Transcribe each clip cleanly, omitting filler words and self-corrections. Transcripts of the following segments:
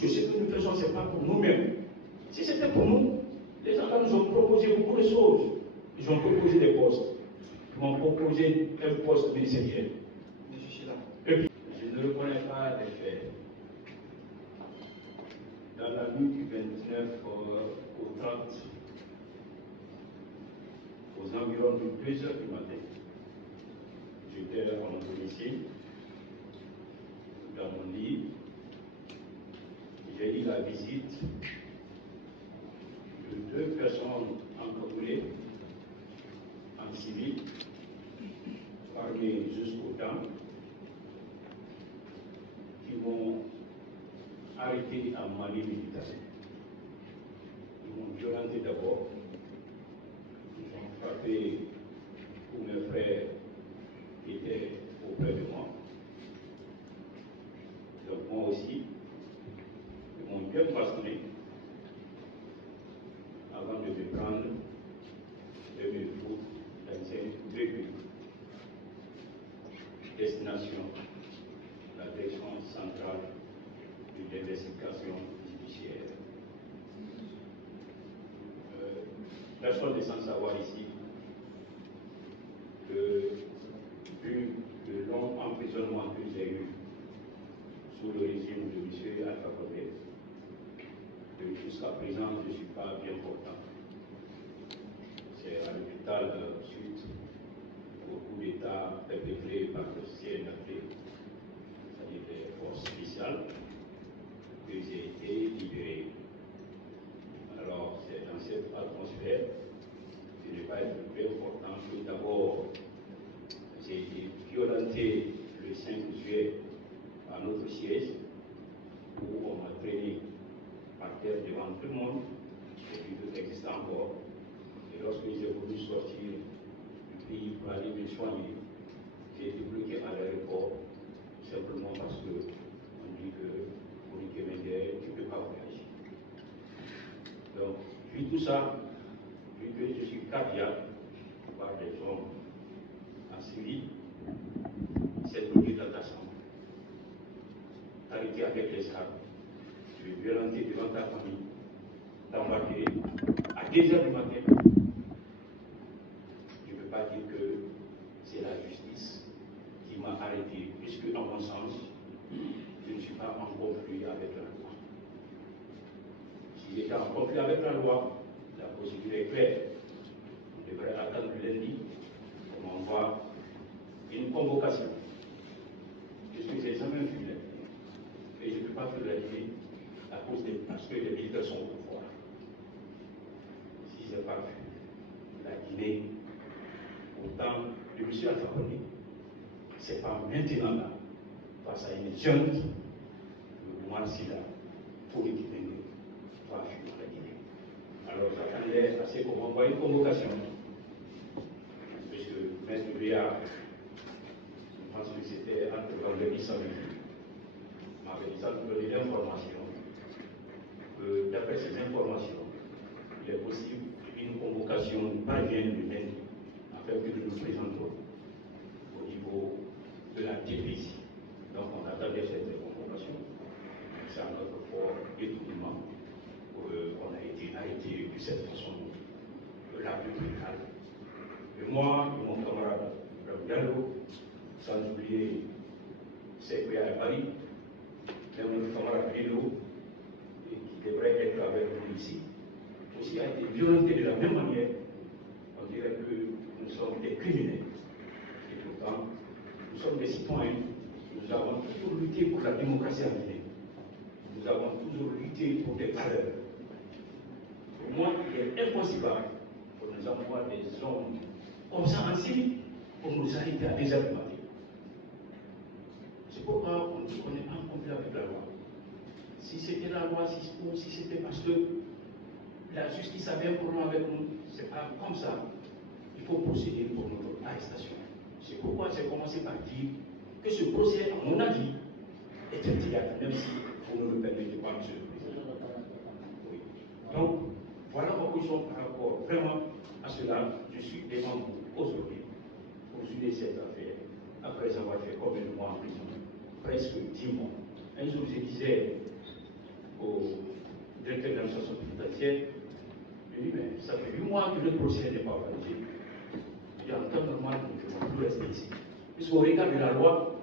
Puisque ce que nous faisons, ce n'est pas pour nous-mêmes. Si c'était pour nous, les gens nous ont proposé beaucoup de choses. Ils ont proposé des postes. Ils m'ont proposé un poste ministériel. Et puis, je ne reconnais pas les faits. Dans la nuit du 29 au 30, aux environs de 2 heures du matin, j'étais à mon domicile, dans mon lit. J'ai eu la visite de 2 personnes encagoulées en civil, armées jusqu'aux dents, qui m'ont arrêté en Mali militaire. Ils m'ont violenté d'abord. Ils ont frappé tous mes frères qui étaient auprès de moi. Donc moi aussi, ils m'ont bien bastonné avant de me prendre et me foutre dans un véhicule. Destination, la direction centrale de l'investigation judiciaire. Personne n'est sans savoir ici que, vu le long emprisonnement que j'ai eu sous le régime de M. Alpha Condé, que jusqu'à présent je ne suis pas bien portant. C'est à l'hôpital suite au coup d'État perpétré par le CNRD, c'est-à-dire les forces spéciales, que j'ai été libéré. Alors, c'est dans cette atmosphère que je n'ai pas été très important que d'abord, j'ai été violenté le 5 juillet à notre siège, où on m'a traîné par terre devant tout le monde, et puis tout existe encore. Et lorsque j'ai voulu sortir du pays pour aller me soigner, j'ai été bloqué à l'aéroport, simplement parce que on dit que pour une tu ne peux pas voyager. Donc, vu tout ça, vu que je suis cardiaque par des hommes en civil, cette minute dans ta chambre, t'arrêter avec les armes, tu es violenté devant ta famille, t'embarquer à 2 heures du matin. Je ne peux pas dire que c'est la justice qui m'a arrêté, puisque, à mon sens, je ne suis pas en conflit avec la loi. Si j'étais en conflit avec la loi, la procédure est claire. On devrait attendre lundi pour m'envoyer une convocation. Puisque j'ai jamais vu la Guinée. Et je ne peux pas faire la Guinée parce que les militaires sont au pouvoir. Si je n'ai pas vu la Guinée au temps de M. Alpha Condé, ce n'est pas maintenant là, face à une jeune, le Oumar Silla, pour les Guinéens, va fuir la Guinée. Alors j'attendais à ce qu'on m'envoie une convocation, puisque M. Béa, je pense que c'était entre vendredi et samedi, m'avait donné l'information que d'après ces informations, il est possible qu'une convocation parvienne de lundi, afin que nous nous présentons au niveau de la DPJ. Donc on attendait cette convocation. C'est à notre fort étonnement qu'on a été arrêté de cette façon la plus brutale. Et moi, et mon camarade Diallo, sans oublier Sekou à Paris, et mon camarade Lilo, qui devrait être avec nous ici, aussi a été violenté de la même manière. On dirait que nous sommes des criminels. Et pourtant, nous sommes des citoyens. Nous avons toujours lutté pour la démocratie en Guinée. Nous avons toujours lutté pour des valeurs. Pour moi, il est impossible pour nous envoyer des hommes comme ça en Syrie pour nous arrêter à des heures du matin. C'est pourquoi on dit qu'on n'est pas en conflit avec la loi. Si c'était la loi, si c'était parce que la justice avait un problème avec nous, c'est pas comme ça. Il faut procéder pour notre arrestation. C'est pourquoi j'ai commencé par dire que ce procès, à mon avis, est un théâtre, même si vous ne me permettez pas, monsieur le président. Oui. Donc, voilà ma position par rapport vraiment à cela. Je suis devant vous aujourd'hui pour juger cette affaire, après avoir fait combien de mois en prison? Presque 10 mois. Un jour, je disais procès n'est pas validé, et en temps normal, nous ne devons plus rester ici. Puisqu'au regard de la loi,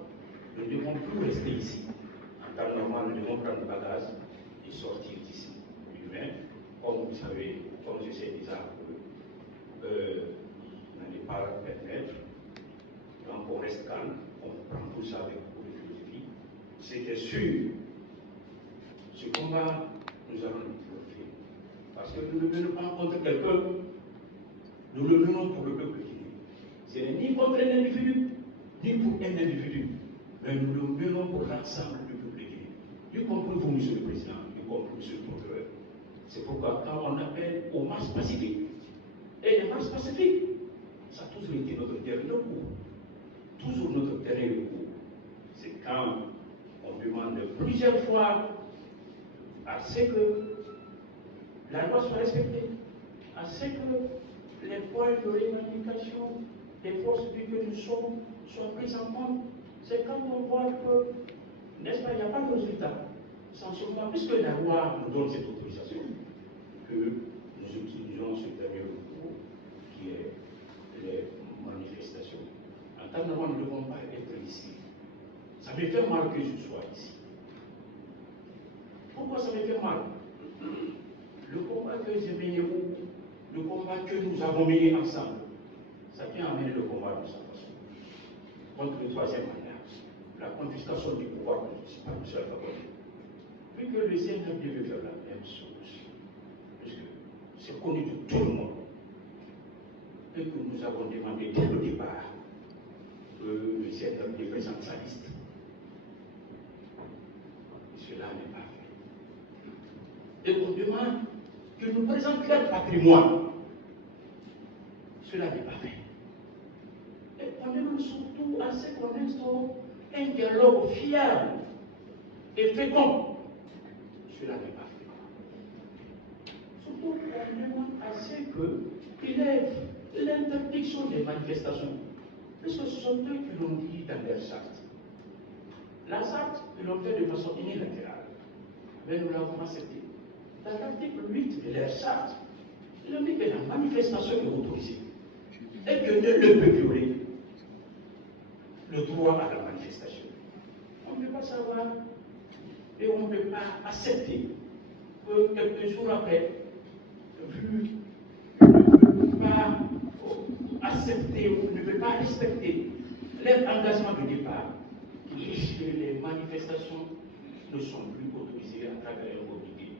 nous ne devons plus rester ici. En temps normal, nous devons prendre le bagage et sortir d'ici. Mais, comme vous savez, comme je sais déjà que n'allez pas permettre, donc on reste calme, on prend tout ça avec beaucoup de philosophie. C'était sûr, ce combat, nous allons le faire. Parce que nous ne menons pas contre quelqu'un, nous le menons pour le peuple guinéen. Ce n'est ni contre un individu, ni pour un individu, mais nous le menons pour l'ensemble du peuple guinéen. Y compris vous, monsieur le Président, y compris monsieur le procureur. C'est pourquoi quand on appelle aux marches pacifiques, et les marches pacifiques, ça a toujours été notre dernier recours. Toujours notre dernier recours. C'est quand on demande plusieurs fois à ce que la loi soit respectée, à ce que les points de revendication des forces vives que nous sommes soient pris en compte. C'est quand on voit que, n'est-ce pas, il n'y a pas de résultat. Sans ce moment, puisque la loi nous donne cette autorisation, que nous utilisons ce dernier recours qui est les manifestations. En tant que nous ne devons pas être ici. Ça me fait mal que je sois ici. Pourquoi ça me fait mal? Le combat que j'ai mené, le combat que nous avons mené ensemble, ça vient amener le combat de sa façon. Contre le troisième mandat, la confiscation du pouvoir par M. Alpha. Vu que le CNW veut faire la même chose, puisque c'est connu de tout le monde, et que nous avons demandé dès le départ que le CNW présente sa liste. Cela n'est pas fait. Et on demande que nous présente leur patrimoine. Cela n'est pas fait. Et on demande surtout à ce qu'on instaure un dialogue fiable et fécond. Cela n'est pas fait. Surtout on demande à ce qu'ils lèvent l'interdiction des manifestations. Puisque ce sont eux qui l'ont dit dans leur charte. La charte, ils l'ont fait de façon unilatérale. Mais nous l'avons accepté. Dans l'article 8 de leur charte, ils ont dit que la manifestation est autorisée. Et que nul ne peut violer le droit à la manifestation. On ne peut pas savoir et on ne peut pas accepter que quelques jours après, vu qu'on ne peut pas accepter ou ne peut pas respecter leur engagement de départ, que les manifestations ne sont plus autorisées à travers un comité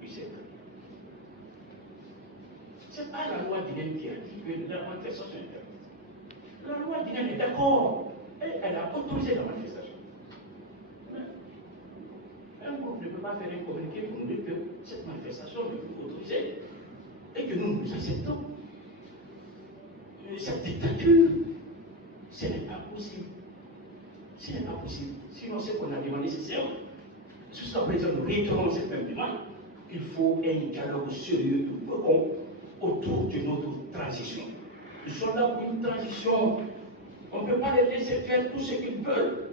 du secteur. Ce n'est pas la loi guinéenne qui a dit que la manifestation est interdite. La loi guinéenne est d'accord, elle a autorisé la manifestation. Un groupe ne peut pas faire un communiqué pour nous dire que cette manifestation n'est plus autorisée et que nous nous acceptons. Cette dictature, ce n'est pas possible. Ce n'est pas possible. Sinon, ce qu'on a demandé, c'est ça. Jusqu'à présent, nous réitérons cette même demande. Il faut un dialogue sérieux et profond autour de notre transition. Nous sommes là pour une transition. On ne peut pas les laisser faire tout ce qu'ils veulent.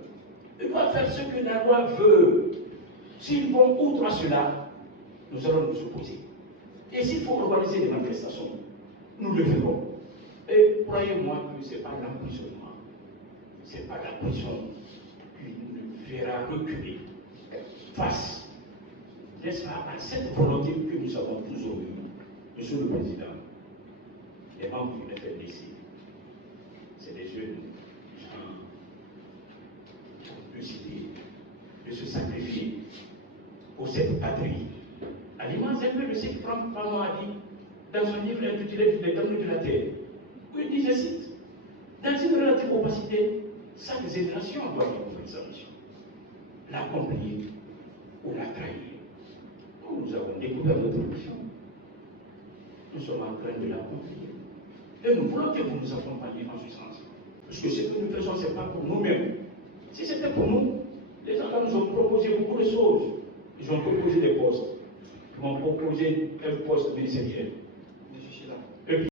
Ils doivent faire ce que la loi veut. S'ils vont outre à cela, nous allons nous opposer. Et s'il faut organiser des manifestations, nous le ferons. Et croyez-moi que ce n'est pas l'emprisonnement, ce n'est pas la prison qui nous fera reculer face, n'est-ce pas, à cette volonté que nous avons toujours eue. Monsieur le Président, les membres du FNDC, c'est des jeunes gens qui ont décidé de se sacrifier pour cette patrie. À l'image un peu de ce que Franck Fanon a dit dans son livre intitulé Les Cadeaux de la Terre, où il dit, je cite, dans une relative opacité, chaque génération doit accomplir sa mission. L'accomplir ou la trahir. Nous avons découvert notre mission. Nous sommes en train de l'accomplir. Et nous voulons que vous nous accompagniez dans ce sens. Parce que ce que nous faisons, ce n'est pas pour nous-mêmes. Si c'était pour nous, les gens nous ont proposé beaucoup de choses. Ils ont proposé des postes. Ils m'ont proposé un poste ministériel.